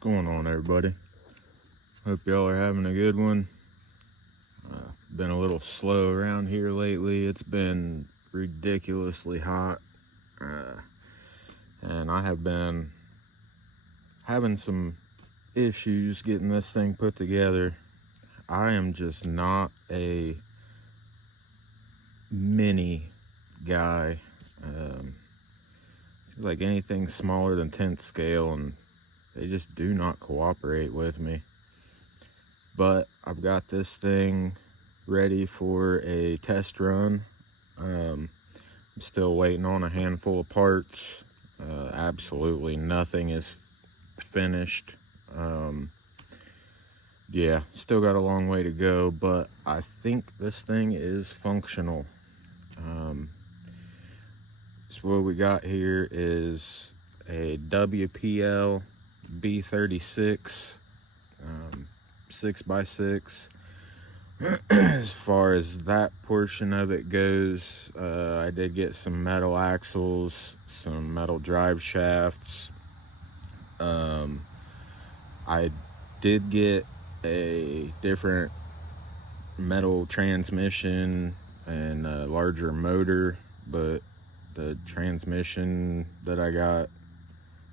going on, everybody? Hope y'all are having a good one. Been a little slow around here lately. It's been ridiculously hot, and I have been having some issues getting this thing put together. I am just not a mini guy. Like anything smaller than 10th scale, and they just do not cooperate with me. But I've got this thing ready for a test run. I'm still waiting on a handful of parts. Absolutely nothing is finished. Yeah, still got a long way to go, but I think this thing is functional. So what we got here is a WPL B36 6x6. As far as that portion of it goes, I did get some metal axles, some metal drive shafts. I did get a different metal transmission and a larger motor, but the transmission that I got,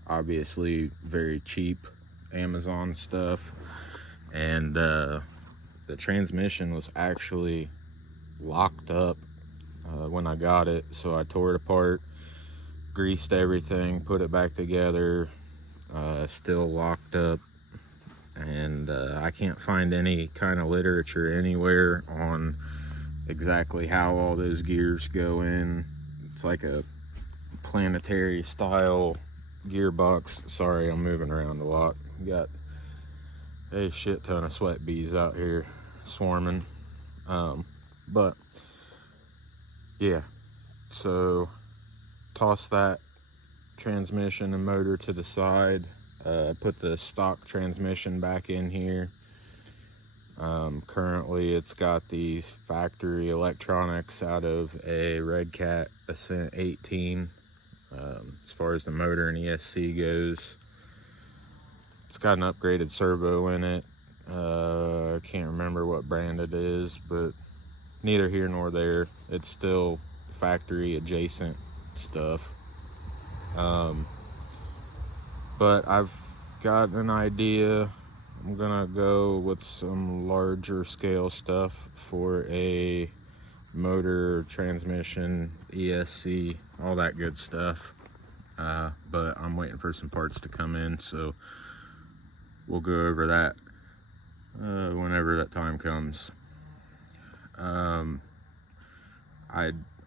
obviously very cheap Amazon stuff, and the transmission was actually locked up when I got it, so I tore it apart, greased everything, put it back together, still locked up. And I can't find any kind of literature anywhere on exactly how all those gears go in. It's like a planetary style gearbox. Sorry, I'm moving around a lot. Got a shit ton of sweat bees out here swarming. But yeah, so toss that transmission and motor to the side. Put the stock transmission back in here. Currently it's got the factory electronics out of a Red Cat Ascent 18. As far as the motor and ESC goes, it's got an upgraded servo in it. I can't remember what brand it is, but neither here nor there. It's still factory adjacent stuff. But I've got an idea. I'm gonna go with some larger scale stuff for a motor, transmission, ESC, all that good stuff. But I'm waiting for some parts to come in, so we'll go over that whenever that time comes. I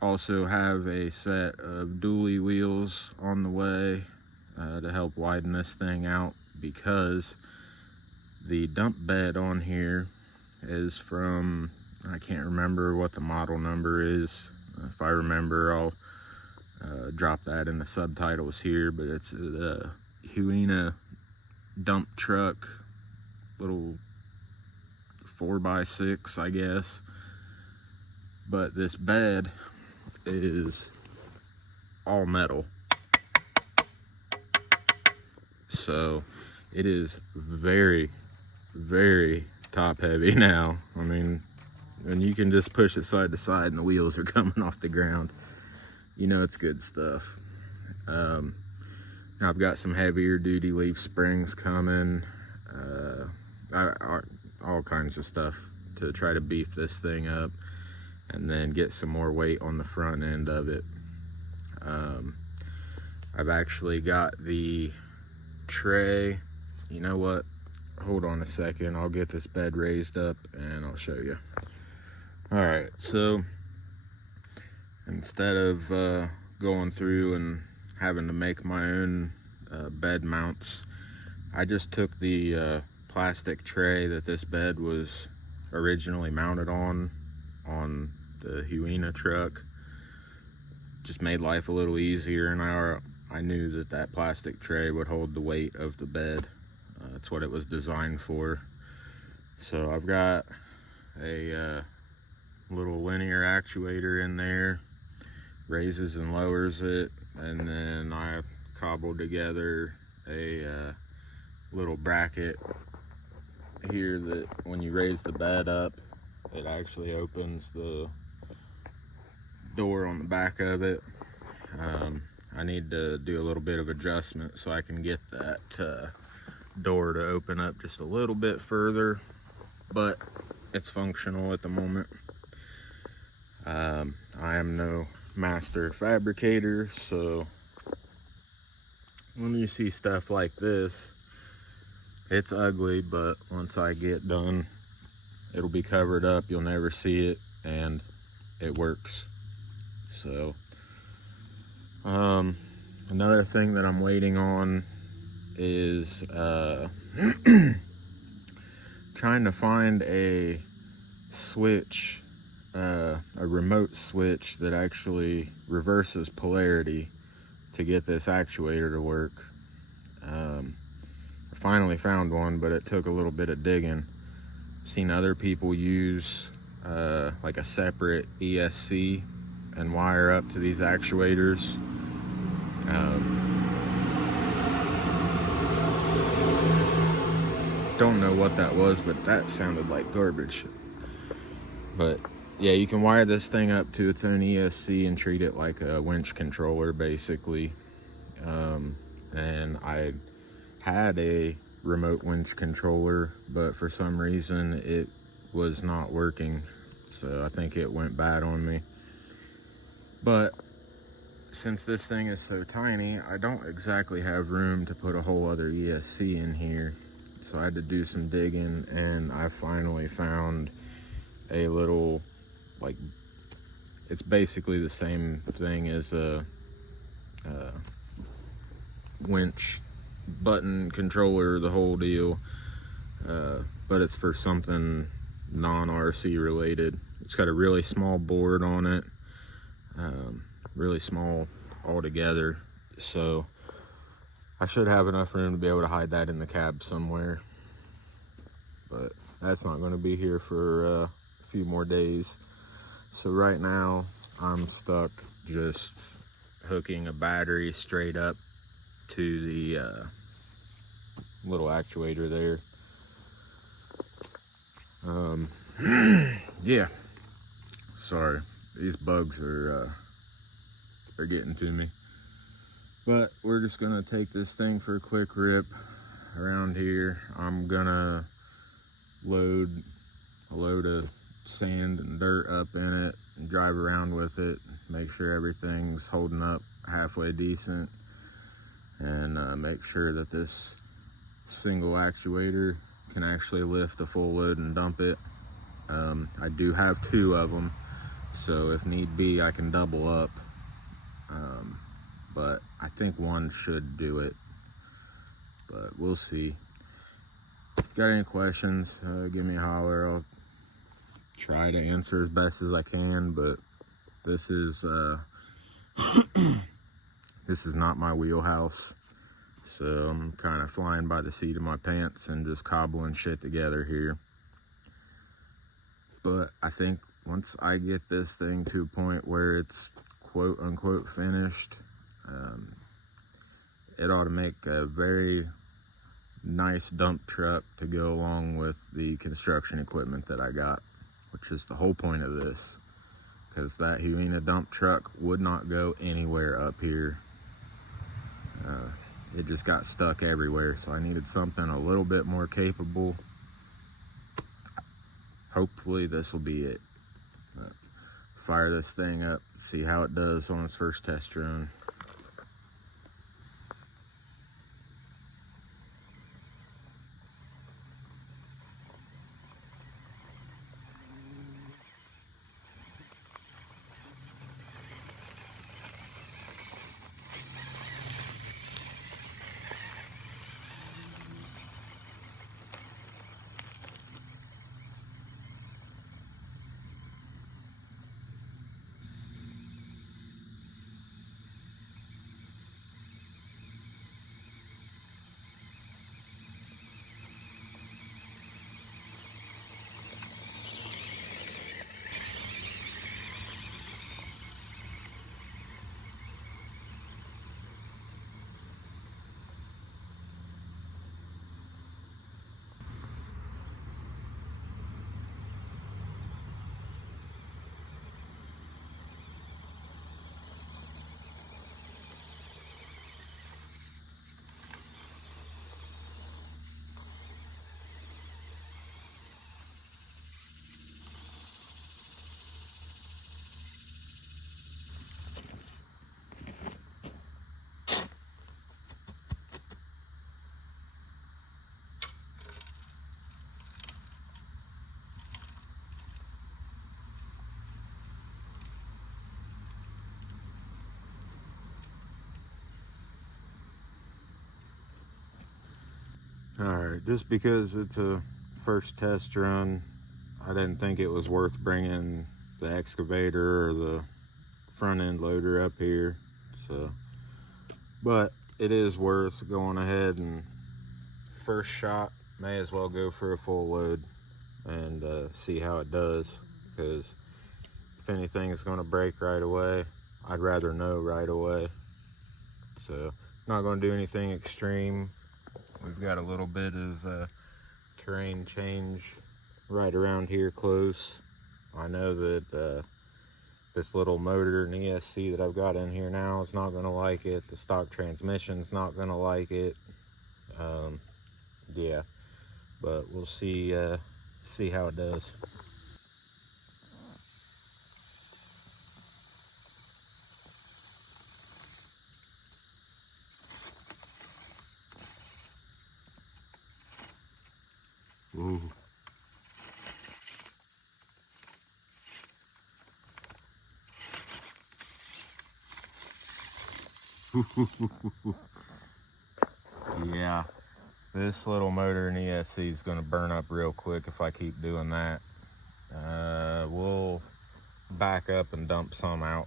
also have a set of dually wheels on the way to help widen this thing out, because the dump bed on here is from, I can't remember what the model number is. If I remember, I'll drop that in the subtitles here, but it's the Huina dump truck, little 4x6, I guess. But this bed is all metal, so it is very, very top heavy now. I mean, when you can just push it side to side and the wheels are coming off the ground, you know it's good stuff. I've got some heavier duty leaf springs coming, all kinds of stuff to try to beef this thing up and then get some more weight on the front end of it. I've actually got the tray. You know what? Hold on a second. I'll get this bed raised up and I'll show you. Alright, so instead of going through and having to make my own bed mounts, I just took the plastic tray that this bed was originally mounted on the Huina truck. Just made life a little easier, and I knew that that plastic tray would hold the weight of the bed. That's what it was designed for. So I've got a little linear actuator in there, raises and lowers it, and then I cobbled together a little bracket here that when you raise the bed up, it actually opens the door on the back of it. I need to do a little bit of adjustment so I can get that door to open up just a little bit further, but it's functional at the moment. I am no master fabricator, so when you see stuff like this, it's ugly, but once I get done, it'll be covered up, you'll never see it, and it works. So another thing that I'm waiting on is trying to find a switch, a remote switch that actually reverses polarity to get this actuator to work. I finally found one, but it took a little bit of digging. I've seen other people use like a separate ESC and wire up to these actuators. Don't know what that was, but that sounded like garbage. But yeah, you can wire this thing up to its own ESC and treat it like a winch controller, basically. And I had a remote winch controller, but for some reason it was not working, so I think it went bad on me. But since this thing is so tiny, I don't exactly have room to put a whole other ESC in here, so I had to do some digging, and I finally found a little, like, it's basically the same thing as a winch button controller, the whole deal, but it's for something non-RC related. It's got a really small board on it, really small altogether, so I should have enough room to be able to hide that in the cab somewhere, but that's not going to be here for a few more days. So right now I'm stuck just hooking a battery straight up to the little actuator there. Yeah, sorry, these bugs are getting to me, but we're just gonna take this thing for a quick rip around here. I'm gonna load a load of sand and dirt up in it and drive around with it, make sure everything's holding up halfway decent, and make sure that this single actuator can actually lift the full load and dump it. I do have two of them, so if need be I can double up, but I think one should do it, but we'll see. If you got any questions, give me a holler. I'll try to answer as best as I can, but this is this is not my wheelhouse, so I'm kind of flying by the seat of my pants and just cobbling shit together here. But I think once I get this thing to a point where it's quote unquote finished, it ought to make a very nice dump truck to go along with the construction equipment that I got, which is the whole point of this, because that Huina dump truck would not go anywhere up here. It just got stuck everywhere, so I needed something a little bit more capable. Hopefully this will be it. Fire this thing up, see how it does on its first test run. Alright, just because it's a first test run, I didn't think it was worth bringing the excavator or the front end loader up here. So, but it is worth going ahead and first shot, may as well go for a full load and see how it does. Because if anything is going to break right away, I'd rather know right away. So, not going to do anything extreme. We've got a little bit of terrain change right around here close. I know that this little motor and ESC that I've got in here now is not going to like it. The stock transmission's not going to like it. Yeah, but we'll see how it does. Ooh. Yeah, this little motor and ESC is going to burn up real quick if I keep doing that. We'll back up and dump some out.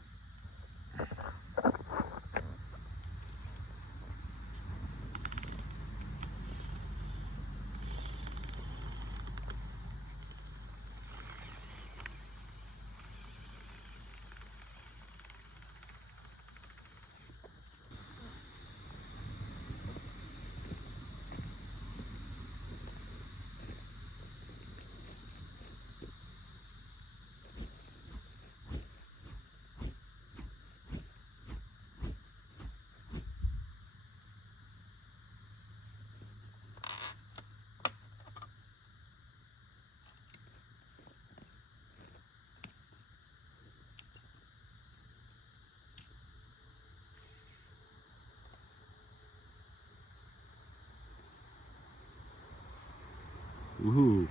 Ooh,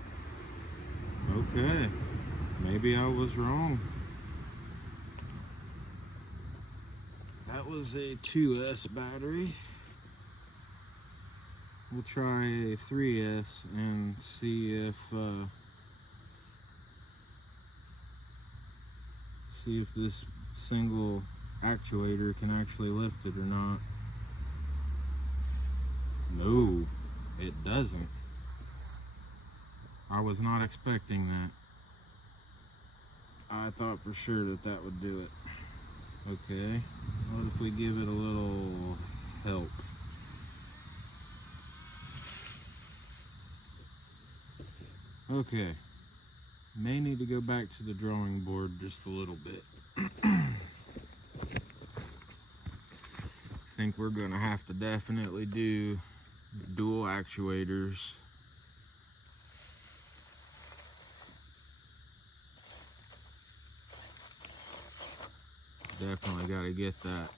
okay, maybe I was wrong. That was a 2S battery. We'll try a 3S and see if this single actuator can actually lift it or not. No, it doesn't. I was not expecting that. I thought for sure that would do it. Okay, what if we give it a little help? Okay, may need to go back to the drawing board just a little bit. I think we're gonna have to definitely do dual actuators. Definitely got to get that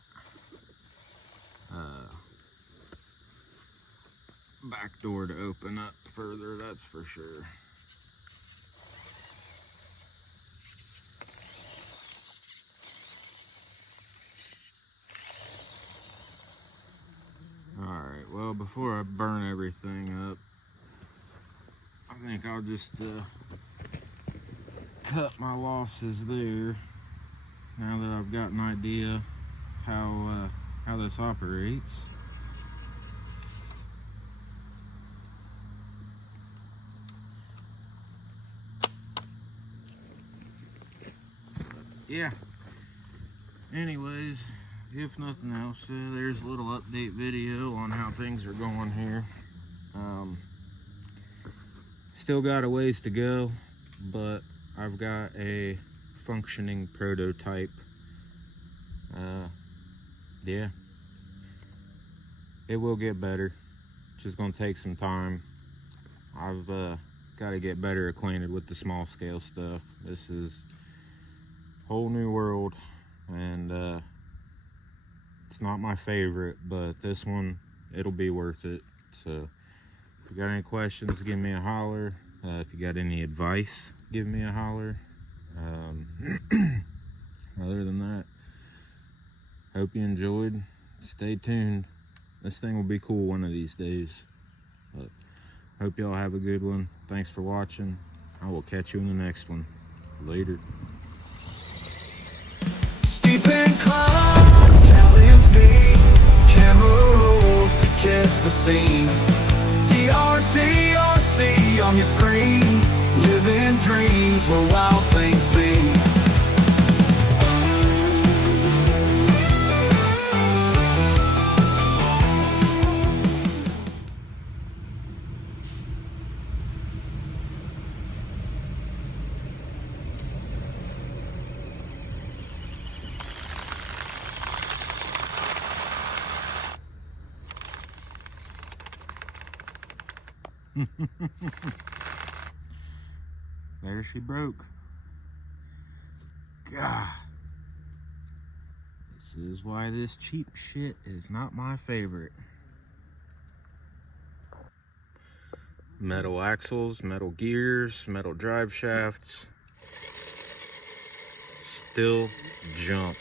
back door to open up further, that's for sure. Alright, well, before I burn everything up, I think I'll just cut my losses there, now that I've got an idea how this operates. Yeah, anyways, if nothing else, there's a little update video on how things are going here. Still got a ways to go, but I've got a functioning prototype. Yeah, it will get better. It's just gonna take some time. I've got to get better acquainted with the small scale stuff. This is a whole new world, and it's not my favorite, but this one, it'll be worth it. So if you got any questions, give me a holler. If you got any advice, give me a holler. Other than that, hope you enjoyed. Stay tuned. This thing will be cool one of these days. But Hope y'all have a good one. Thanks for watching. I will catch you in the next one. Later. Steep inclines challenge me. Camera rolls to catch the scene. TRC on your screen. Living dreams where wild things be. There she broke. God. This is why this cheap shit is not my favorite. Metal axles, metal gears, metal drive shafts. Still junk.